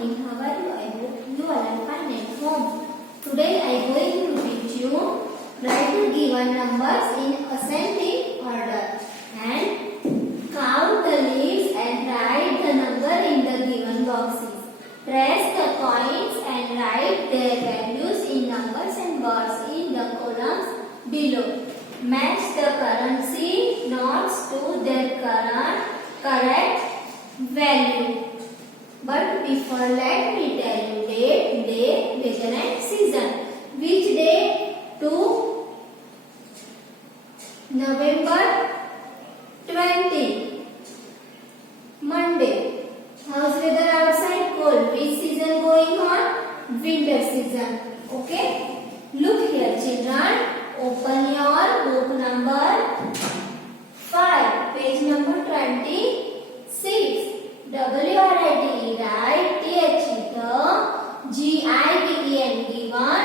morning. How are you? I hope you all are fine at home. Today I am going to teach you write the given numbers in ascending order and count the leaves and write the number in the given boxes. Press the coins and write their values in numbers and bars in the columns below. Match the currency notes to their correct value. But before, let me tell you date, day, weather and season. Which day? To November 20. Monday. How's weather outside? Cold. Which season going on? Winter season. Okay? Look here, children. Open your book number 5, page number 26. WRITE, write THE, the GIVEN, given,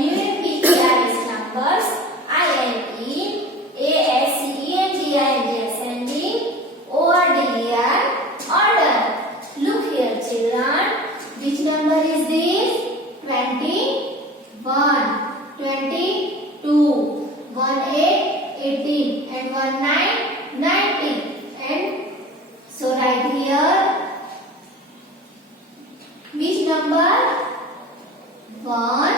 NUMBER numbers, INE, ASCENGING, ascending, ORDER, order. Look here, children. Which number is this? 21, 22, 18, 18, and 19, 19. And so right here, which number? 1,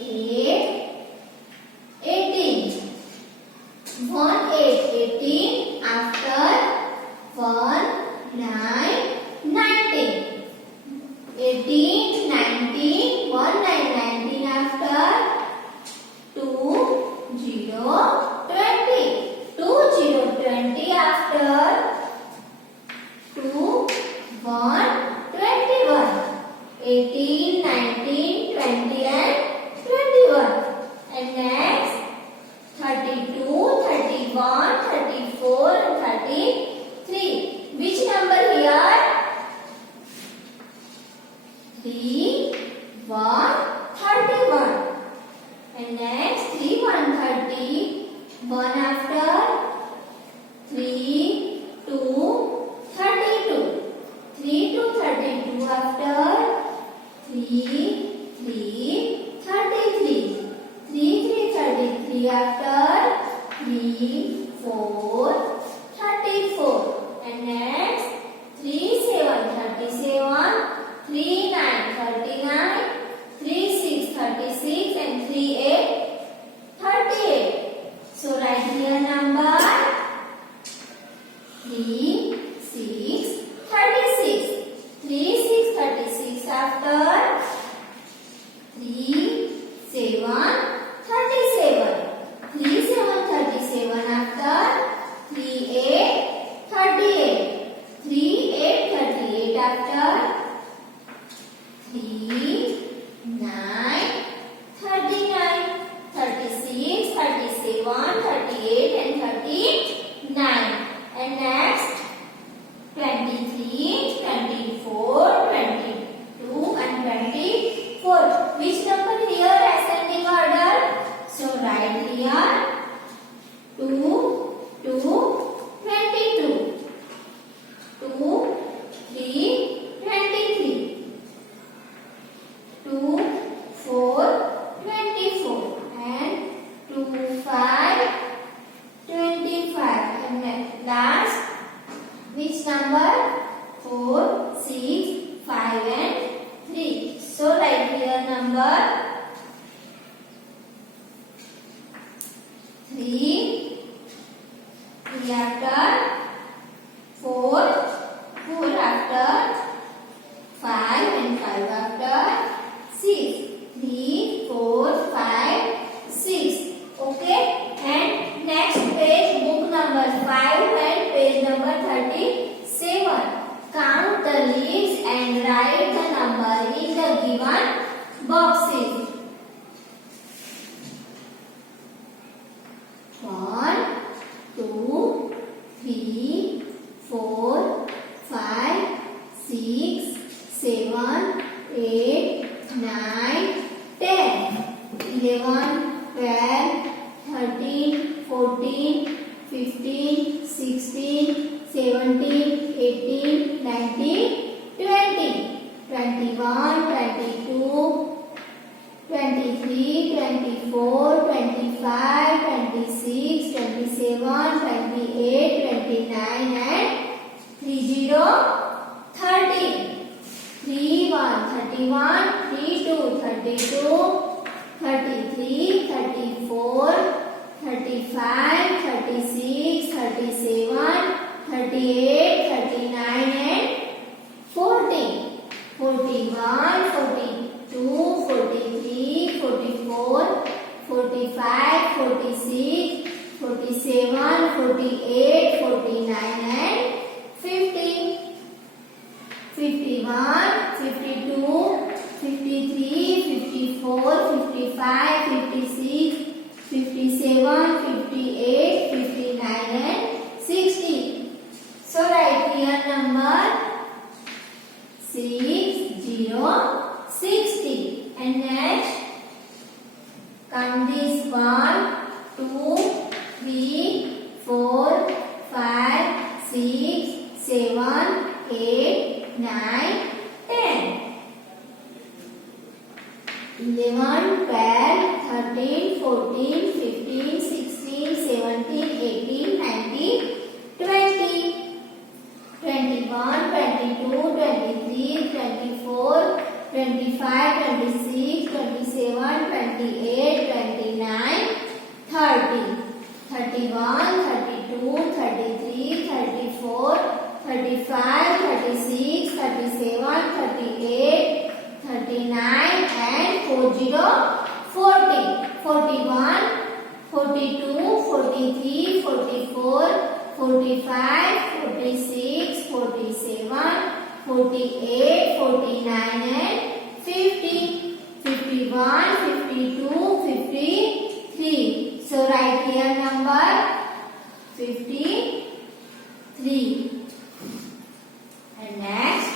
8, 18. 1, 8, 18. After 1, 9, 19. 18, 19. 1, 9, 19. After 2, 0, 20. 2, 0, 20. After 2, 1, 21. 18, 19, 20 and 21. And next 32, 31, 34 and 33. Which number here? 3, 1, 31. And next 3, 1, 30. 1 after 3, 2, 32. 3 to 32 after 3, 3, 33. 3, 3, 33 after 3, 4, 34. And next 3, 7, 37. 3, 9, 39. 3, 6, 36. And 3, 8, 38. So write here number 3, 6, 36. 3, 6, 36 after 3, 7, 37. 3, 7, 37 after 3, 8, 38. 3, 8, 38 after 3, 9, 39. 36, 37, 38 and 39. And next 23, 24, 22 and 24. Which number here ascending order? So write here 2 to 22. 2, 3, 23. 2, 4, 24. And 2, 5, 25. And last, which number? 4, 6, 5 and 3. So write here number 3, 3 after 4, 4 after 5 and 5 after 6. 3, 4, 5, 6. Okay. And next page, book number 5 and page number 37. Count the leaves and write the number in the given boxes. 1, 2, 3, 4, 5, 6, 7, 8, 9, 10, 11, 12, 13, 14, 15, 16, 17, 18, 19, 20. 31, 32, 33, 34, 35, 36, 37, 38, 39 and 40. 41, 42, 43, 44, 45, 46, 47, 48, 49 and 50. 51, 52, 53, 54, 55, 56, 57, 58, 59 and 60. So write here number 60, 60. And next count this 1, 2, 3, 4, 5, 6, 7, 8, 9, 10. 11, 12, 13, 14, 15, 16, 17, 18, 19, 20. 21, 22, 23, 24, 25, 26, 27, 28, 29, 30. 31, 32, 33, 34, 35, 36, 37, 38, 39 and 40, 40. 41, 42, 43, 44, 45, 46, 47, 48, 49 and 50. 51, 52, 53. So write here number 53. And next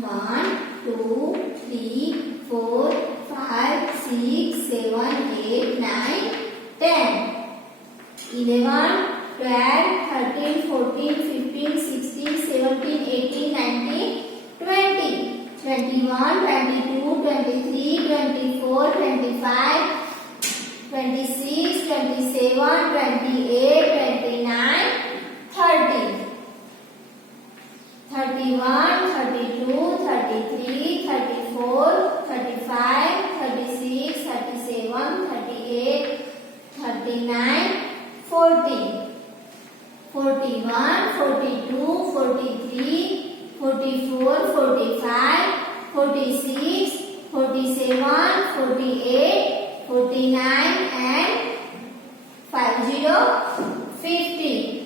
1, 2, 3, 4, 5, 6, 7, 8, 9, 10. 11, 12, 13, 14, 15, 16, 17, 18, 19, 20. 21, 22, 23, 24, 25, 26, 27, 28, 29, 30. 31, 32, 33, 34, 35, 36, 37, 38, 39, 40. 41, 42, 43, 44, 45, 46, 47, 48, 49 and 50.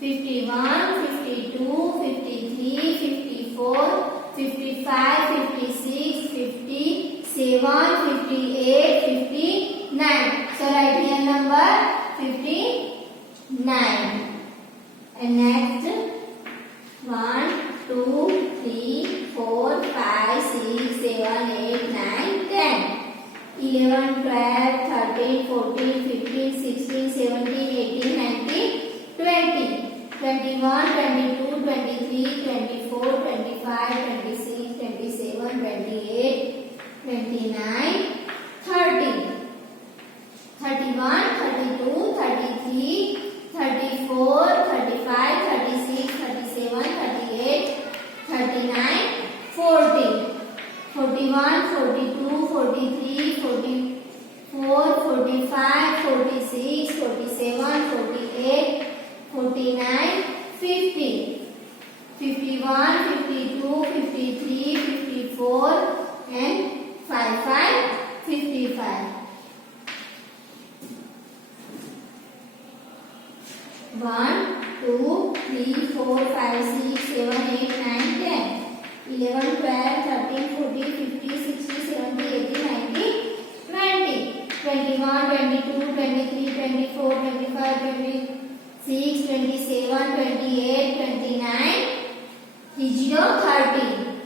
51, 52, 53, 54, 55, 56, 57, 58, 59. So write here number 59. And next 1, 2, 3, 4, 5, 6, 7, 8, 9, 10. 11, 12, 13, 14, 15, 16, 17, 18, 19, 20. 21, 22, 23, 24, 25, 26, 27, 28, 29, 30. 31, 32, 33, 34, 35, 36, 37, 38, 39, 40. 41, 42, 43, 44, 45, 46, 47, 48, 49, 50. 51, 52, 53, 54 and 55, 55. 1, 2, 3, 4, 5, 6, 7, 8, 9, 10. 11, 12, 13, 14, 15, 16, 17, 18, 19, 20. 21, 22, 23, 24, 25, 26, 27, 28, 29, 30.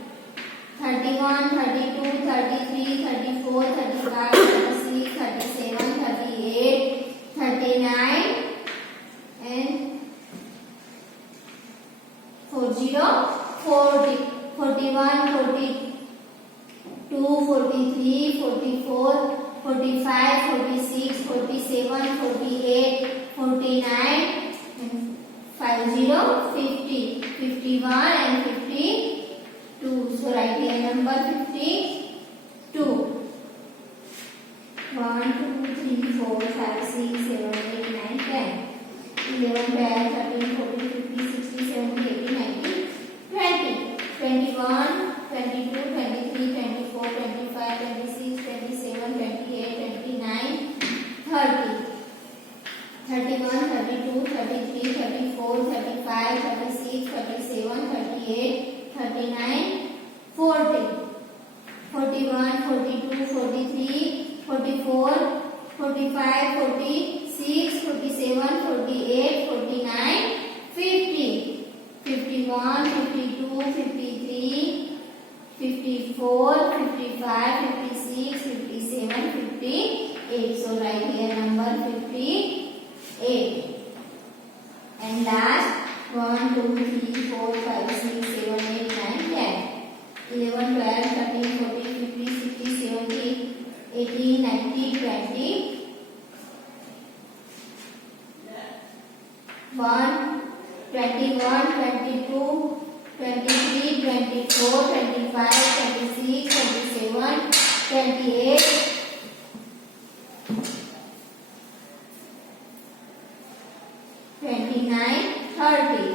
31, 32, 33, 34, 35, 36, 37, 38, 39 and 40, 40. 41, 42, 43, 44, 45, 46, 47, 48, 49 and 50, 51 and 52. So write here number 50. 4, 5, 6, 7, 8, 9, 10. 11, 12, 13, 14, 15, 16, 17, 18, 19, 20. 21, 22, 23, 24, 25, 26, 27, 28, 29, 30. 31, 32, 33, 34, 35, 36, 37, 38, 39, 40. 41, 42, 43, 44, 45, 46, 47, 48, 49, 50. 51, 52, 53, 54, 55, 56, 57, 58. So write here number 58. And last 1, 2, 3, 4, 5, 6, 7, 8, 9, 10. 11, 12, 13, 14, 15, 16, 17, 18, 19, 20. 1, 21, 22, 23, 24, 25, 26, 27, 28, 29, 30,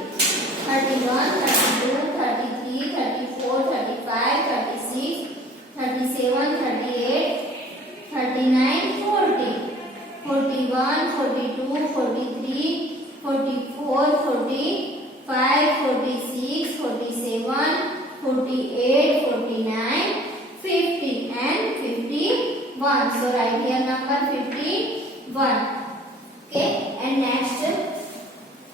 31, 32, 33, 34, 35, 36, 37, 38, 39, 40, 41, 42, 43, 44, 45, 46, 47, 48, 49, 50 and 51. So write here number 51. Okay, and next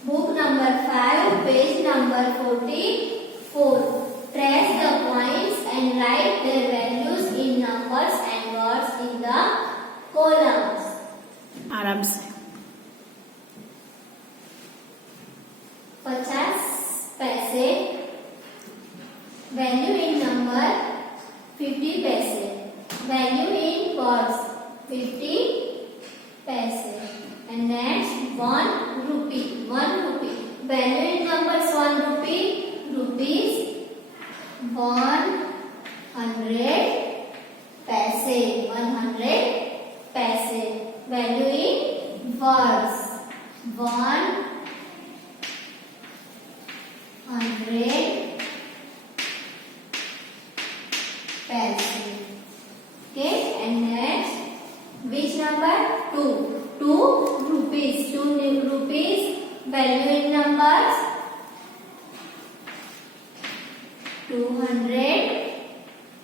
book number 5, page number 44. Trace the points and write their values in numbers and words in the columns. आराम से 50 पैसे, value in number 50 पैसे, value in words 50 पैसे. And next 1 rupee, 1 rupee, value in numbers 1 rupee, rupees 100 पैसे, 100 पैसे. Value in words 100 पैसे. Okay, and next which number 2? 2 rupees, 2 rupees, value in numbers 200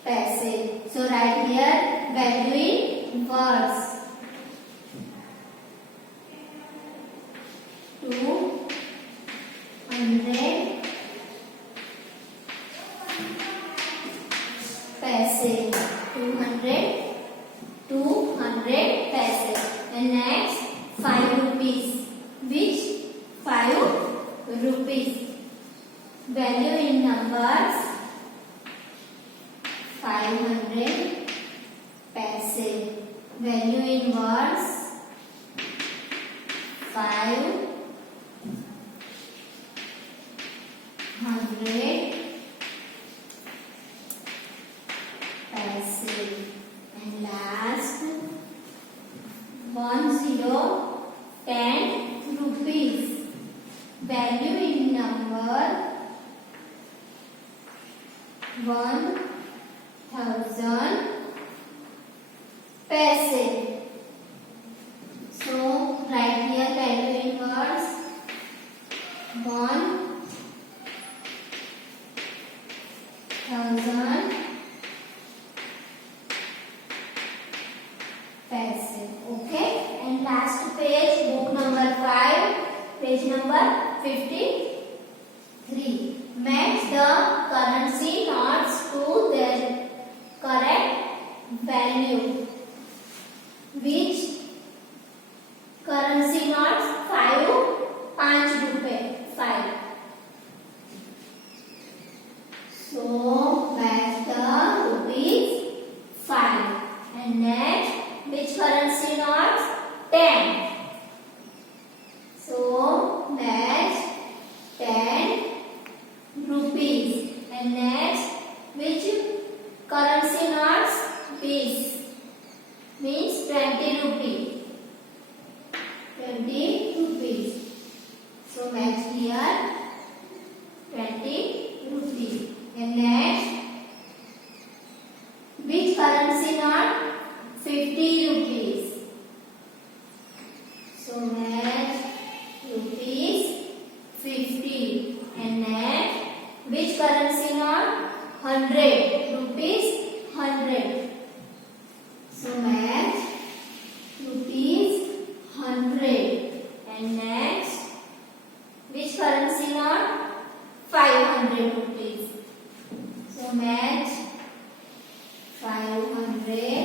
पैसे. So write here value in words 200 पैसे, 200 पैसे. And next 5 rupees, which 5 rupees, value in numbers 500 पैसे, value in words 500 पैसे. And last 10 rupees, value in number 1000 पैसे. So write here value in words 1000 पैसे. Okay, and last page, book number 5, page number 53. Match the currency notes to their correct value. 100,